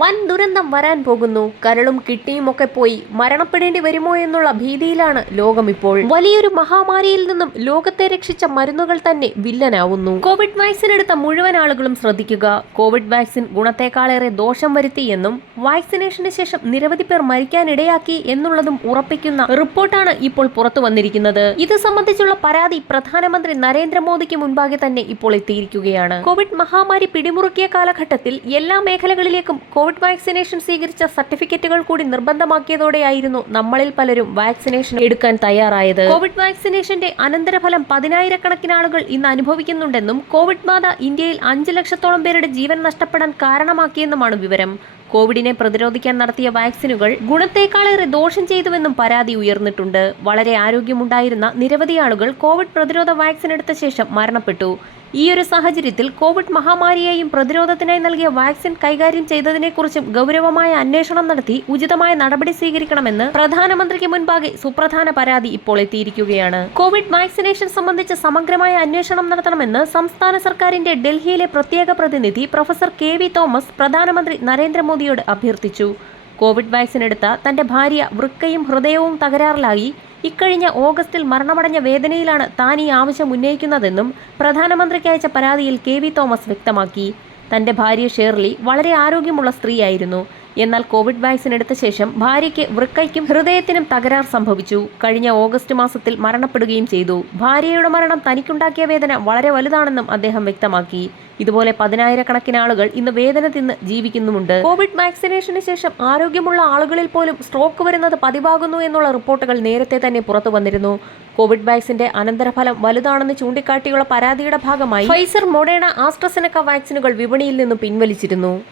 വൻ ദുരന്തം വരാൻ പോകുന്നു. കരളും കിട്ടിയും ഒക്കെ പോയി മരണപ്പെടേണ്ടി വരുമോ എന്നുള്ള ഭീതിയിലാണ് ലോകം ഇപ്പോൾ വലിയൊരു മഹാമാരിയിൽ നിന്നും ലോകത്തെ രക്ഷിച്ച മരുന്നുകൾ തന്നെ വില്ലനാവുന്നു. കോവിഡ് വാക്സിൻ എടുത്ത മുഴുവൻ ആളുകളും ശ്രദ്ധിക്കുക. കോവിഡ് വാക്സിൻ ഗുണത്തെക്കാളേറെ ദോഷം വരുത്തി എന്നും വാക്സിനേഷന് ശേഷം നിരവധി പേർ മരിക്കാനിടയാക്കി എന്നുള്ളതും ഉറപ്പിക്കുന്ന റിപ്പോർട്ടാണ് ഇപ്പോൾ പുറത്തു വന്നിരിക്കുന്നത്. ഇത് സംബന്ധിച്ചുള്ള പരാതി പ്രധാനമന്ത്രി നരേന്ദ്രമോദിക്ക് മുൻപാകെ തന്നെ ഇപ്പോൾ എത്തിയിരിക്കുകയാണ്. കോവിഡ് മഹാമാരി പിടിമുറുക്കിയ കാലഘട്ടത്തിൽ എല്ലാ മേഖലകളിലേക്കും കോവിഡ് വാക്സിനേഷൻ സ്വീകരിച്ച സർട്ടിഫിക്കറ്റുകൾ കൂടി നിർബന്ധമാക്കിയതോടെയായിരുന്നു നമ്മളിൽ പലരും വാക്സിനേഷൻ എടുക്കാൻ തയ്യാറായത്. കോവിഡ് വാക്സിനേഷന്റെ അനന്തരഫലം പതിനായിരക്കണക്കിന് ആളുകൾ ഇന്ന് അനുഭവിക്കുന്നുണ്ടെന്നും കോവിഡ് ബാധ ഇന്ത്യയിൽ അഞ്ച് ലക്ഷത്തോളം പേരുടെ ജീവൻ നഷ്ടപ്പെടാൻ കാരണമാക്കിയെന്നുമാണ് വിവരം. കോവിഡിനെ പ്രതിരോധിക്കാൻ നടത്തിയ വാക്സിനുകൾ ഗുണത്തേക്കാളേറെ ദോഷം ചെയ്തുവെന്നും പരാതി ഉയർന്നിട്ടുണ്ട്. വളരെ ആരോഗ്യമുണ്ടായിരുന്ന നിരവധി ആളുകൾ കോവിഡ് പ്രതിരോധ വാക്സിൻ എടുത്ത ശേഷം മരണപ്പെട്ടു. ഈ ഒരു സാഹചര്യത്തിൽ കോവിഡ് മഹാമാരിയെയും പ്രതിരോധത്തിനായി നൽകിയ വാക്സിൻ കൈകാര്യം ചെയ്തതിനെക്കുറിച്ചും ഗൗരവമായ അന്വേഷണം നടത്തി ഉചിതമായ നടപടി സ്വീകരിക്കണമെന്ന് പ്രധാനമന്ത്രിക്ക് മുൻപാകെ സുപ്രധാന പരാതി ഇപ്പോൾ എത്തിയിരിക്കുകയാണ്. കോവിഡ് വാക്സിനേഷൻ സംബന്ധിച്ച് സമഗ്രമായ അന്വേഷണം നടത്തണമെന്ന് സംസ്ഥാന സർക്കാരിന്റെ ഡൽഹിയിലെ പ്രത്യേക പ്രതിനിധി പ്രൊഫസർ കെ വി തോമസ് പ്രധാനമന്ത്രി നരേന്ദ്രമോദിയോട് അഭ്യർത്ഥിച്ചു. കോവിഡ് വാക്സിൻ എടുത്ത തന്റെ ഭാര്യ വൃക്കയും ഹൃദയവും തകരാറിലായി. ഇക്കഴിഞ്ഞ ഓഗസ്റ്റിൽ മരണമടഞ്ഞ വേദനയിലാണ് താൻ ഈ ആവശ്യം ഉന്നയിക്കുന്നതെന്നും പ്രധാനമന്ത്രിക്ക് അയച്ച പരാതിയിൽ കെ വി തോമസ് വ്യക്തമാക്കി. തന്റെ ഭാര്യ ഷേർലി വളരെ ആരോഗ്യമുള്ള സ്ത്രീയായിരുന്നു. എന്നാൽ കോവിഡ് വാക്സിൻ എടുത്ത ശേഷം ഭാര്യയ്ക്ക് വൃക്കയ്ക്കും ഹൃദയത്തിനും തകരാർ സംഭവിച്ചു. കഴിഞ്ഞ ഓഗസ്റ്റ് മാസത്തിൽ മരണപ്പെടുകയും ചെയ്തു. ഭാര്യയുടെ മരണം തനിക്കുണ്ടാക്കിയ വേദന വളരെ വലുതാണെന്നും അദ്ദേഹം വ്യക്തമാക്കി. ഇതുപോലെ പതിനായിരക്കണക്കിന് ആളുകൾ ഇന്ന് വേദന തിന്ന് ജീവിക്കുന്നുമുണ്ട്. കോവിഡ് വാക്സിനേഷന് ശേഷം ആരോഗ്യമുള്ള ആളുകളിൽ പോലും സ്ട്രോക്ക് വരുന്നത് പതിവാകുന്നു എന്നുള്ള റിപ്പോർട്ടുകൾ നേരത്തെ തന്നെ പുറത്തു വന്നിരുന്നു. കോവിഡ് വാക്സിന്റെ അനന്തരഫലം വലുതാണെന്ന് ചൂണ്ടിക്കാട്ടിയുള്ള പരാതിയുടെ ഭാഗമായി ഫൈസർ മൊഡേണ ആസ്ട്രസെനക്ക വാക്സിനുകൾ വിപണിയിൽ നിന്ന് പിൻവലിച്ചിരുന്നു.